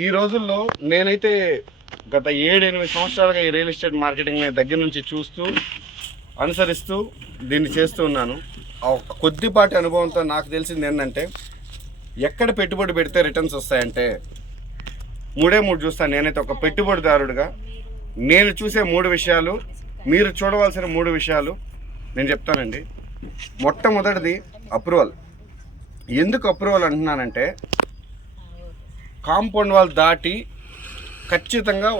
ఈ రోజుల్లో నేనైతే గత 7-8 సంవత్సరాలుగా ఈ రియల్ ఎస్టేట్ మార్కెటింగ్ దగ్గర నుంచి చూస్తూ అనుసరిస్తూ దీన్ని చేస్తూ ఉన్నాను. కొద్దిపాటి అనుభవంతో నాకు తెలిసింది ఏంటంటే, ఎక్కడ పెట్టుబడి పెడితే రిటర్న్స్ వస్తాయంటే మూడే చూస్తాను. నేనైతే ఒక పెట్టుబడిదారుడిగా నేను చూసే 3 విషయాలు, మీరు చూడవలసిన 3 విషయాలు నేను చెప్తానండి. మొట్టమొదటిది అప్రూవల్. ఎందుకు అప్రూవల్ అంటున్నానంటే, కాంపౌండ్ వాల్ దాటి ఖచ్చితంగా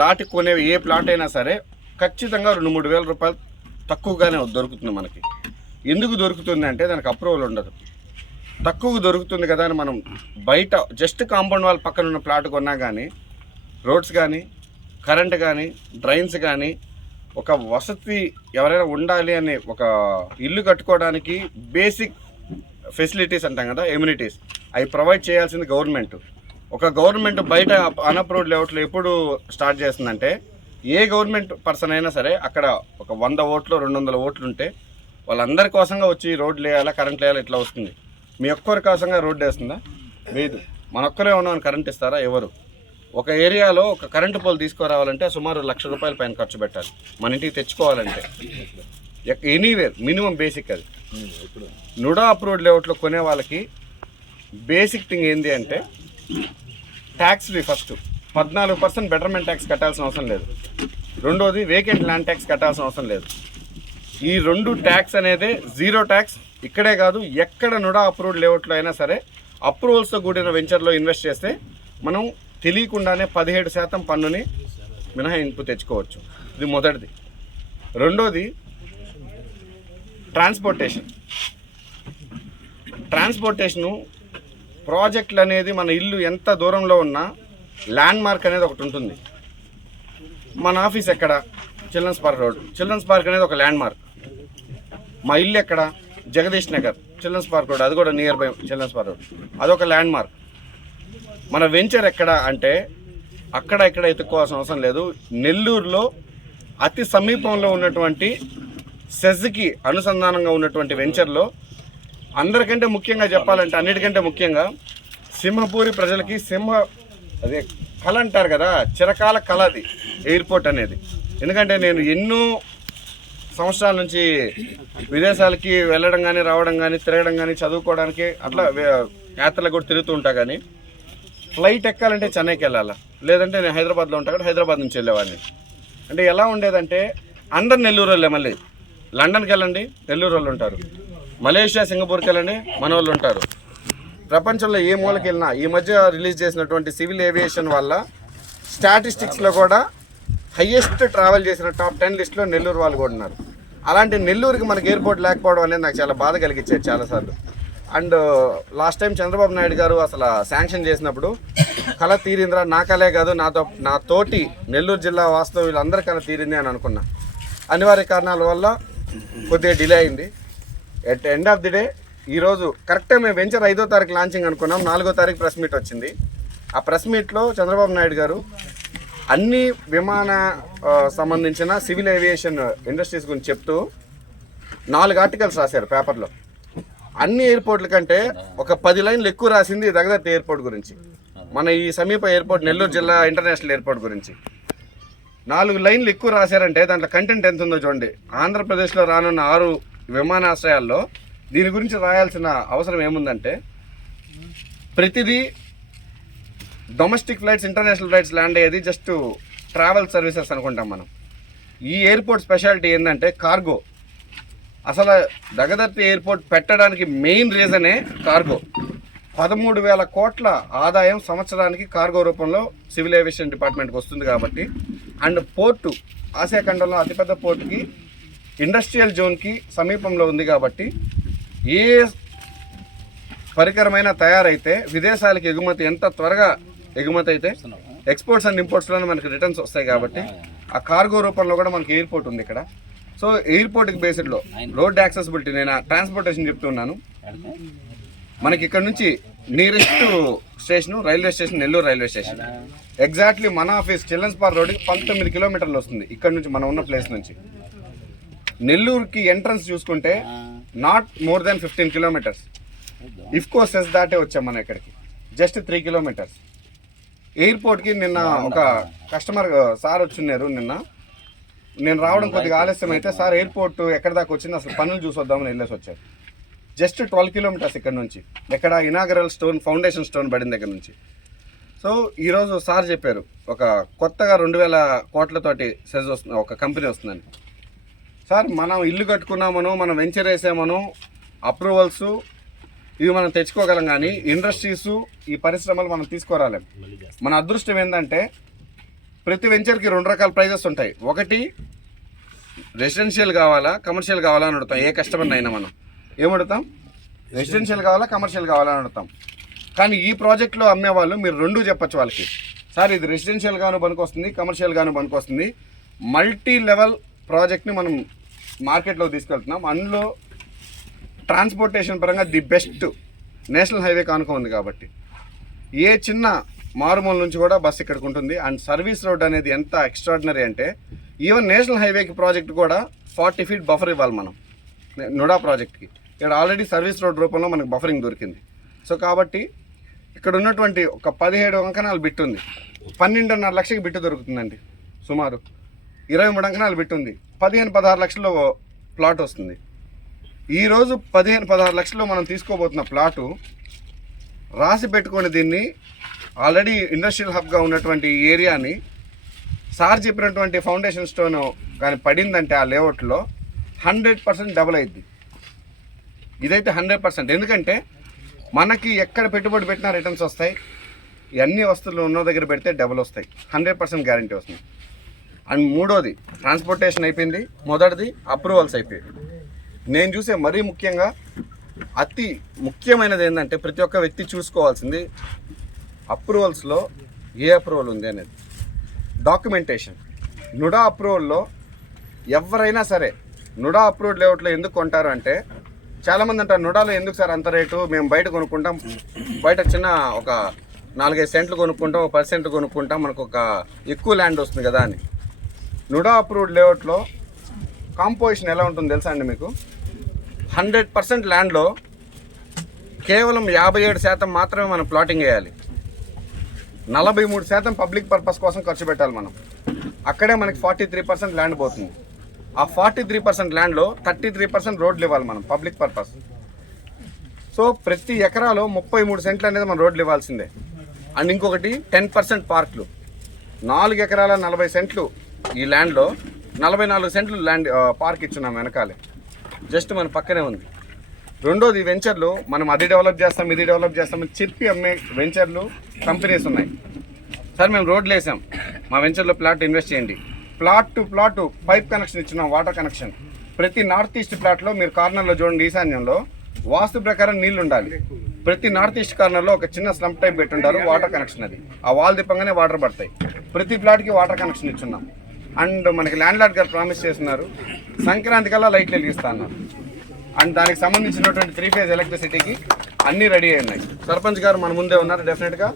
దాటి కొనే ఏ ప్లాట్ అయినా సరే ఖచ్చితంగా 2-3 వేల రూపాయలు తక్కువగానే దొరుకుతుంది మనకి. ఎందుకు దొరుకుతుంది అంటే దానికి అప్రూవల్ ఉండదు. తక్కువ దొరుకుతుంది కదా అని మనం బయట జస్ట్ కాంపౌండ్ వాల్ పక్కన ఉన్న ప్లాట్ కొన్నా కానీ, రోడ్స్ కానీ, కరెంట్ కానీ, డ్రైన్స్ కానీ, ఒక వసతి ఎవరైనా ఉండాలి అనే ఒక ఇల్లు కట్టుకోవడానికి బేసిక్ ఫెసిలిటీస్ అంటాం కదా, ఎమ్యూనిటీస్, అవి ప్రొవైడ్ చేయాల్సింది గవర్నమెంట్. ఒక గవర్నమెంట్ బయట అన్అప్రూవ్డ్ లేఅవుట్లు ఎప్పుడు స్టార్ట్ చేస్తుందంటే, ఏ గవర్నమెంట్ పర్సన్ అయినా సరే అక్కడ ఒక 100 ఓట్లు 200 ఓట్లు ఉంటే వాళ్ళందరి కోసంగా వచ్చి రోడ్లు వేయాలా, కరెంట్ వేయాలా, ఇట్లా వస్తుంది. మీ ఒక్కరి కోసంగా రోడ్డు వేస్తుందా? లేదు. మన ఒక్కరే ఉన్నామని కరెంట్ ఇస్తారా? ఎవరు? ఒక ఏరియాలో ఒక కరెంటు పోల్ తీసుకురావాలంటే సుమారు ₹1,00,000 పైన ఖర్చు పెట్టాలి మన ఇంటికి తెచ్చుకోవాలంటే. ఎనీవేర్ మినిమం బేసిక్ అది. నుడా అప్రూవ్డ్ లేఅవుట్లో కొనే వాళ్ళకి బేసిక్ థింగ్ ఏంటి అంటే, tax free. First 14% betterment tax కట్టాల్సిన అవసరం లేదు. రెండోది వేకెంట్ ల్యాండ్ ట్యాక్స్ కట్టాల్సిన అవసరం లేదు. ఈ 2 ట్యాక్స్ అనేది జీరో ట్యాక్స్. ఇక్కడే కాదు, ఎక్కడ నుడా అప్రూవ్డ్ లేఅవుట్లో అయినా సరే అప్రూవల్స్తో కూడిన వెంచర్లో ఇన్వెస్ట్ చేస్తే మనం తెలియకుండానే 17% పన్నుని మినహాయింపు తెచ్చుకోవచ్చు. ఇది మొదటిది. రెండోది ట్రాన్స్పోర్టేషను. ప్రాజెక్టులు అనేది మన ఇల్లు ఎంత దూరంలో ఉన్నా ల్యాండ్ మార్క్ అనేది ఒకటి ఉంటుంది. మన ఆఫీస్ ఎక్కడ? Children's park road. Children's park అనేది ఒక ల్యాండ్ మార్క్. మా ఇల్లు ఎక్కడ? Jagadish Nagar, children's park road, అది కూడా near by children's park road, అదొక ల్యాండ్ మార్క్. మన వెంచర్ ఎక్కడ అంటే అక్కడ ఇక్కడ ఎత్తుక్కోవాల్సిన అవసరం లేదు. నెల్లూరులో అతి సమీపంలో ఉన్నటువంటి సెజ్కి అనుసంధానంగా ఉన్నటువంటి వెంచర్లో, అందరికంటే ముఖ్యంగా చెప్పాలంటే, అన్నిటికంటే ముఖ్యంగా సింహపూరి ప్రజలకి అదే కళ అంటారు కదా, చిరకాల కళ అది ఎయిర్పోర్ట్ అనేది. ఎందుకంటే నేను ఎన్నో సంవత్సరాల నుంచి విదేశాలకి వెళ్ళడం కానీ, రావడం కానీ, తిరగడం కానీ, చదువుకోవడానికి అట్లా యాత్రలకు కూడా తిరుగుతూ ఉంటా. కానీ ఫ్లైట్ ఎక్కాలంటే చెన్నైకి వెళ్ళాలా, లేదంటే నేను హైదరాబాద్లో ఉంటా కదా, హైదరాబాద్ నుంచి వెళ్ళేవాడిని. అంటే ఎలా ఉండేదంటే, అందరు నెల్లూరు వాళ్ళే. మళ్ళీ లండన్కి వెళ్ళండి, నెల్లూరు వాళ్ళు ఉంటారు. మలేషియా, సింగపూర్కి వెళ్ళండి, మన వాళ్ళు ఉంటారు. ప్రపంచంలో ఏ మూలకి వెళ్ళినా ఈ మధ్య రిలీజ్ చేసినటువంటి సివిల్ ఏవియేషన్ వల్ల స్టాటిస్టిక్స్లో కూడా హయ్యెస్ట్ ట్రావెల్ చేసిన టాప్ 10 లిస్ట్లో నెల్లూరు వాళ్ళు కూడా ఉన్నారు. అలాంటి నెల్లూరుకి మనకి ఎయిర్పోర్ట్ లేకపోవడం అనేది నాకు చాలా బాధ కలిగించేది చాలాసార్లు. And last time Chandrababu Naidu గారు అసలు శాంక్షన్ చేసినప్పుడు కళ తీరిందిరా, నా కళే కాదు, నా తోటి నెల్లూరు జిల్లా వాస్తవం వీళ్ళందరి కళ తీరింది అని అనుకున్నా. అనివార్య కారణాల వల్ల కొద్దిగా డిలే అయింది. At end of the day ఈరోజు కరెక్ట్గా మేము వెంచర్ 5వ తారీఖు లాంచింగ్ అనుకున్నాం. 4వ తారీఖు ప్రెస్ మీట్ వచ్చింది. ఆ ప్రెస్ మీట్లో చంద్రబాబు నాయుడు గారు అన్ని విమాన సంబంధించిన సివిల్ ఏవియేషన్ ఇండస్ట్రీస్ గురించి చెప్తూ 4 ఆర్టికల్స్ రాశారు పేపర్లో. అన్ని ఎయిర్పోర్ట్ల కంటే ఒక 10 లైన్లు ఎక్కువ రాసింది దగ్గర ఎయిర్పోర్ట్ గురించి, మన ఈ సమీప ఎయిర్పోర్ట్ నెల్లూరు జిల్లా ఇంటర్నేషనల్ ఎయిర్పోర్ట్ గురించి. 4 లైన్లు ఎక్కువ రాశారంటే దాంట్లో కంటెంట్ ఎంత ఉందో చూడండి. ఆంధ్రప్రదేశ్లో రానున్న 6 విమానాశ్రయాల్లో దీని గురించి రాయాల్సిన అవసరం ఏముందంటే, ప్రతిదీ domestic flights, international flights land అయ్యేది జస్ట్ ట్రావెల్ సర్వీసెస్ అనుకుంటాం మనం. ఈ ఎయిర్పోర్ట్ స్పెషాలిటీ ఏంటంటే కార్గో. అసలు దగదర్తి ఎయిర్పోర్ట్ పెట్టడానికి మెయిన్ రీజనే కార్గో. 13,000 కోట్ల ఆదాయం సంవత్సరానికి కార్గో రూపంలో సివిల్ ఏవియేషన్ డిపార్ట్మెంట్కి వస్తుంది కాబట్టి. అండ్ పోర్టు, ఆసియా ఖండంలో అతిపెద్ద పోర్టుకి, ఇండస్ట్రియల్ జోన్కి సమీపంలో ఉంది కాబట్టి ఏ పరికరమైనా తయారైతే విదేశాలకు ఎగుమతి ఎంత త్వరగా ఎగుమతి అయితే ఎక్స్పోర్ట్స్ అండ్ ఇంపోర్ట్స్లోనే మనకి రిటర్న్స్ వస్తాయి కాబట్టి ఆ కార్గో రూపంలో కూడా మనకి ఎయిర్పోర్ట్ ఉంది ఇక్కడ. సో ఎయిర్పోర్ట్కి బేస్డ్లో రోడ్ యాక్సెసిబిలిటీ, నేను ట్రాన్స్పోర్టేషన్ చెప్తున్నాను. మనకి ఇక్కడ నుంచి nearest station railway station Nellore railway station. Exactly మన ఆఫీస్ చిల్డ్రన్స్ పార్క్ రోడ్కి 19 కిలోమీటర్లు వస్తుంది ఇక్కడ నుంచి, మనం ఉన్న ప్లేస్ నుంచి. నెల్లూరుకి ఎంట్రన్స్ చూసుకుంటే not more than 15 kilometres. IFFCO సెస్ దాటే వచ్చాం మనం ఇక్కడికి, జస్ట్ 3 కిలోమీటర్స్. ఎయిర్పోర్ట్కి నిన్న ఒక కస్టమర్ సార్ వచ్చిన్నారు. నేను రావడం కొద్దిగా ఆలస్యం అయితే సార్ ఎయిర్పోర్ట్ ఎక్కడ దాకా వచ్చింది అసలు పనులు చూసి వద్దామని వెళ్ళేసి వచ్చారు. జస్ట్ 12 కిలోమీటర్స్ ఇక్కడ నుంచి, ఎక్కడ ఇనాగరల్ స్టోన్ ఫౌండేషన్ స్టోన్ పడిన దగ్గర నుంచి. సో ఈరోజు సార్ చెప్పారు ఒక కొత్తగా 2000 కోట్లతోటి సెజ్ వస్తుంది, ఒక కంపెనీ వస్తుందని. సార్ మనం ఇల్లు కట్టుకున్నామను, మనం వెంచర్ వేసామను, అప్రూవల్స్ ఇవి మనం తెచ్చుకోగలం, కానీ ఇండస్ట్రీస్ ఈ పరిశ్రమలు మనం తీసుకురాలేం. మన అదృష్టం ఏంటంటే ప్రతి వెంచర్కి 2 రకాల ప్రైజెస్ ఉంటాయి. ఒకటి రెసిడెన్షియల్ కావాలా కమర్షియల్ కావాలా అని అడుగుతాం. ఏ కస్టమర్ని అయినా మనం ఏమడుగుతాం, రెసిడెన్షియల్ కావాలా కమర్షియల్ కావాలా అని అడుగుతాం. కానీ ఈ ప్రాజెక్ట్లో అమ్మేవాళ్ళు మీరు 2 చెప్పచ్చు వాళ్ళకి. సార్ ఇది రెసిడెన్షియల్ గాను పనికొస్తుంది, కమర్షియల్ గాను పనికొస్తుంది. మల్టీ లెవెల్ ప్రాజెక్ట్ని మనం మార్కెట్లో తీసుకెళ్తున్నాం. అందులో ట్రాన్స్పోర్టేషన్ పరంగా ది బెస్ట్ నేషనల్ హైవే కానుక ఉంది కాబట్టి ఏ చిన్న మారుమూల నుంచి కూడా బస్సు ఇక్కడికి ఉంటుంది. అండ్ సర్వీస్ రోడ్ అనేది ఎంత ఎక్స్ట్రాడినరీ అంటే ఈవెన్ నేషనల్ హైవేకి ప్రాజెక్ట్ కూడా 40 ఫీట్ బఫర్ ఇవ్వాలి మనం నుడా ప్రాజెక్ట్కి. ఇక్కడ ఆల్రెడీ సర్వీస్ రోడ్ రూపంలో మనకు బఫరింగ్ దొరికింది. సో కాబట్టి ఇక్కడ ఉన్నటువంటి ఒక 17 అంకణాలు బిట్ ఉంది. 12.5 లక్షలకి బిట్టు దొరుకుతుందండి. సుమారు 23 అంకణాలు బిట్ ఉంది. 15-16 లక్షల్లో ప్లాట్ వస్తుంది. ఈరోజు 15-16 లక్షల్లో మనం తీసుకోబోతున్న ప్లాటు రాసి పెట్టుకొని దీన్ని ఆల్రెడీ ఇండస్ట్రియల్ హబ్గా ఉన్నటువంటి ఈ ఏరియాని సార్ చెప్పినటువంటి ఫౌండేషన్ స్టోన్ కానీ పడిందంటే ఆ లేఅవుట్లో 100% డబుల్ అయింది. ఇదైతే 100%. ఎందుకంటే మనకి ఎక్కడ పెట్టుబడి పెట్టినా రిటర్న్స్ వస్తాయి. అన్ని వస్తువులు ఉన్న దగ్గర పెడితే డబుల్ వస్తాయి. 100% గ్యారంటీ వస్తుంది. అండ్ మూడోది ట్రాన్స్పోర్టేషన్ అయిపోయింది. మొదటిది అప్రూవల్స్ అయిపోయాయి. నేను చూసే మరీ ముఖ్యంగా అతి ముఖ్యమైనది ఏంటంటే ప్రతి ఒక్క వ్యక్తి చూసుకోవాల్సింది అప్రూవల్స్లో ఏ అప్రూవల్ ఉంది అనేది. డాక్యుమెంటేషన్ నుడా అప్రూవల్లో ఎవరైనా సరే నుడా అప్రూవ్డ్ లేఅవుట్లో ఎందుకు కొంటారు అంటే చాలామంది అంటారు నుడాలో ఎందుకు సార్ అంత రేటు, మేము బయట కొనుక్కుంటాం, బయట చిన్న ఒక 4-5 సెంట్లు కొనుక్కుంటాం, 10 సెంట్లు కొనుక్కుంటాం, మనకు ఒక ఎక్కువ ల్యాండ్ వస్తుంది కదా అని. నుడా అప్రూవ్డ్ లేఅవుట్లో కాంపోజిషన్ ఎలా ఉంటుందో తెలుసా అండి మీకు? 100% ల్యాండ్లో కేవలం 57% మాత్రమే మనం ప్లాటింగ్ వేయాలి. 43% పబ్లిక్ పర్పస్ కోసం ఖర్చు పెట్టాలి మనం. అక్కడే మనకి 43% ల్యాండ్ పోతుంది. ఆ 43% ల్యాండ్లో 33% రోడ్లు ఇవ్వాలి మనం పబ్లిక్ పర్పస్. సో ప్రతి ఎకరాలో 33 సెంట్లు అనేది మనం రోడ్లు ఇవ్వాల్సిందే. అండ్ ఇంకొకటి 10% పార్క్లు. 4 ఎకరాల 40 సెంట్లు ఈ ల్యాండ్లో 44 సెంట్లు ల్యాండ్ పార్క్ ఇచ్చున్నాం వెనకాలే, జస్ట్ మన పక్కనే ఉంది. రెండోది వెంచర్లు మనం అది డెవలప్ చేస్తాం ఇది డెవలప్ చేస్తామని చెప్పి అమ్మే వెంచర్లు కంపెనీస్ ఉన్నాయి. సార్ మేము రోడ్లు వేసాం, మా వెంచర్లో ప్లాట్ ఇన్వెస్ట్ చేయండి. Plot to plot pipe connection ఇచ్చినాం, వాటర్ కనెక్షన్. ప్రతి నార్త్ ఈస్ట్ ప్లాట్లో మీరు కార్నర్లో చూడండి, ఈశాన్యంలో వాస్తు ప్రకారం నీళ్లు ఉండాలి. ప్రతి నార్త్ ఈస్ట్ కార్నర్లో ఒక చిన్న స్లంప్ టైప్ పెట్టుంటారు, వాటర్ కనెక్షన్. అది ఆ వాల్ దిప్పంగానే వాటర్ పడతాయి. ప్రతి ప్లాట్కి వాటర్ కనెక్షన్ ఇచ్చున్నాం. అండ్ మనకి ల్యాండ్ లార్డ్ గారు ప్రామిస్ చేస్తున్నారు సంక్రాంతి కల్లా లైట్లు వెలిగిస్తా అన్నారు. అండ్ దానికి సంబంధించినటువంటి 3 ఫేజ్ ఎలక్ట్రిసిటీకి అన్నీ రెడీ అయినాయి. సర్పంచ్ గారు మన ముందే ఉన్నారు. డెఫినెట్గా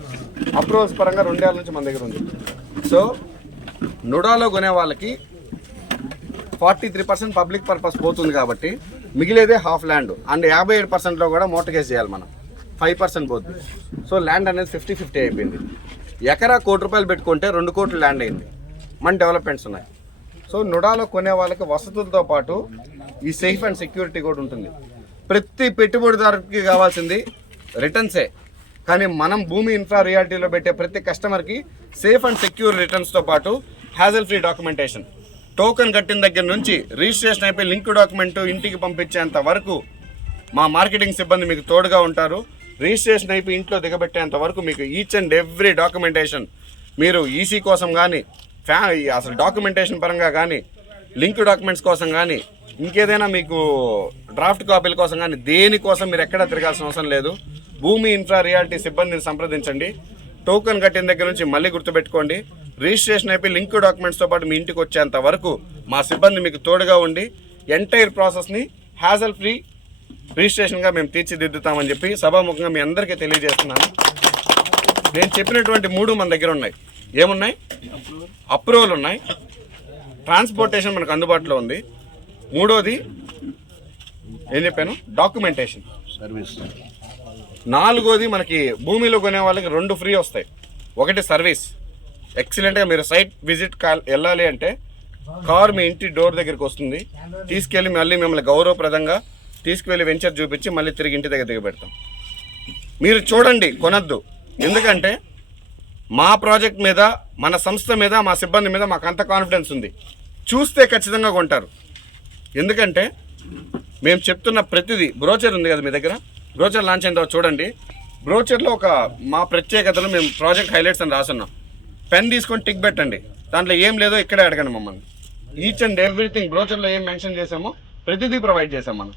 అప్రూవల్స్ పరంగా 2 ఏళ్ళ నుంచి మన దగ్గర ఉంది. సో నుడాలో కొనే వాళ్ళకి 43% పబ్లిక్ పర్పస్ పోతుంది కాబట్టి మిగిలేదే హాఫ్ ల్యాండ్. అండ్ 57%లో కూడా మోటగేజ్ చేయాలి మనం, 5% పోతుంది. సో ల్యాండ్ అనేది 50-50 అయిపోయింది. ఎకరా ₹1,00,00,000 పెట్టుకుంటే 2 కోట్లు ల్యాండ్ అయింది. మన డెవలప్మెంట్స్ ఉన్నాయి. సో నుడాలో కొనే వాళ్ళకి వసతులతో పాటు ఈ సేఫ్ అండ్ సెక్యూరిటీ కూడా ఉంటుంది. ప్రతి పెట్టుబడిదారుకి కావాల్సింది రిటర్న్సే, కానీ మనం భూమి ఇన్ఫ్రా రియాలిటీలో పెట్టే ప్రతి కస్టమర్కి సేఫ్ అండ్ సెక్యూర్ రిటర్న్స్తో పాటు హ్యాజల్ ఫ్రీ డాక్యుమెంటేషన్. టోకెన్ కట్టిన దగ్గర నుంచి రిజిస్ట్రేషన్ అయిపోయి లింక్ డాక్యుమెంట్ ఇంటికి పంపించేంత వరకు మా మార్కెటింగ్ సిబ్బంది మీకు తోడుగా ఉంటారు. రిజిస్ట్రేషన్ అయిపోయి ఇంట్లో దిగబెట్టేంత వరకు మీకు ఈచ్ అండ్ ఎవ్రీ డాక్యుమెంటేషన్, మీరు ఈసీ కోసం కానీ అసలు డాక్యుమెంటేషన్ పరంగా కానీ లింక్ డాక్యుమెంట్స్ కోసం కానీ ఇంకేదైనా మీకు డ్రాఫ్ట్ కాపీల కోసం కానీ దేనికోసం మీరు ఎక్కడా తిరగాల్సిన అవసరం లేదు. భూమి ఇన్ఫ్రా రియాలిటీ సిబ్బందిని సంప్రదించండి. టోకెన్ కట్టిన దగ్గర నుంచి మళ్ళీ గుర్తుపెట్టుకోండి, రిజిస్ట్రేషన్ అయిపోయి లింక్ డాక్యుమెంట్స్తో పాటు మీ ఇంటికి వచ్చేంత వరకు మా సిబ్బంది మీకు తోడుగా ఉండి ఎంటైర్ ప్రాసెస్ని హ్యాజల్ ఫ్రీ రిజిస్ట్రేషన్గా మేము తీర్చిదిద్దుతామని చెప్పి సభాముఖంగా మీ అందరికీ తెలియజేస్తున్నాను. నేను చెప్పినటువంటి 3 మన దగ్గర ఉన్నాయి. ఏమున్నాయి? అప్రూవల్ ఉన్నాయి, ట్రాన్స్పోర్టేషన్ మనకు అందుబాటులో ఉంది, మూడోది ఏం చెప్పాను డాక్యుమెంటేషన్ సర్వీస్, నాలుగోది మనకి భూమిలో కొనే వాళ్ళకి 2 ఫ్రీ వస్తాయి. ఒకటి సర్వీస్ ఎక్సలెంట్గా. మీరు సైట్ విజిట్ వెళ్ళాలి అంటే కార్ మీ ఇంటి డోర్ దగ్గరికి వస్తుంది, తీసుకెళ్ళి మళ్ళీ మిమ్మల్ని గౌరవప్రదంగా తీసుకువెళ్ళి వెంచర్ చూపించి మళ్ళీ తిరిగి ఇంటి దగ్గర దిగబెడతాం. మీరు చూడండి, కొనద్దు. ఎందుకంటే మా ప్రాజెక్ట్ మీద, మన సంస్థ మీద, మా సిబ్బంది మీద మాకు అంత కాన్ఫిడెన్స్ ఉంది. చూస్తే ఖచ్చితంగా కొంటారు. ఎందుకంటే మేము చెప్తున్న ప్రతిదీ, బ్రోచర్ ఉంది కదా మీ దగ్గర, బ్రోచర్ లాంచ్ అయిన తర్వాత చూడండి. బ్రోచర్లో ఒక మా ప్రత్యేకతలు మేము ప్రాజెక్ట్ హైలైట్స్ అని రాసున్నాం. పెన్ తీసుకొని టిక్ పెట్టండి, దాంట్లో ఏం లేదో ఇక్కడే అడగండి మమ్మల్ని. ఈచ్ అండ్ ఎవ్రీథింగ్ బ్రోచర్లో ఏం మెన్షన్ చేసామో ప్రతిదీ ప్రొవైడ్ చేసాం మనం.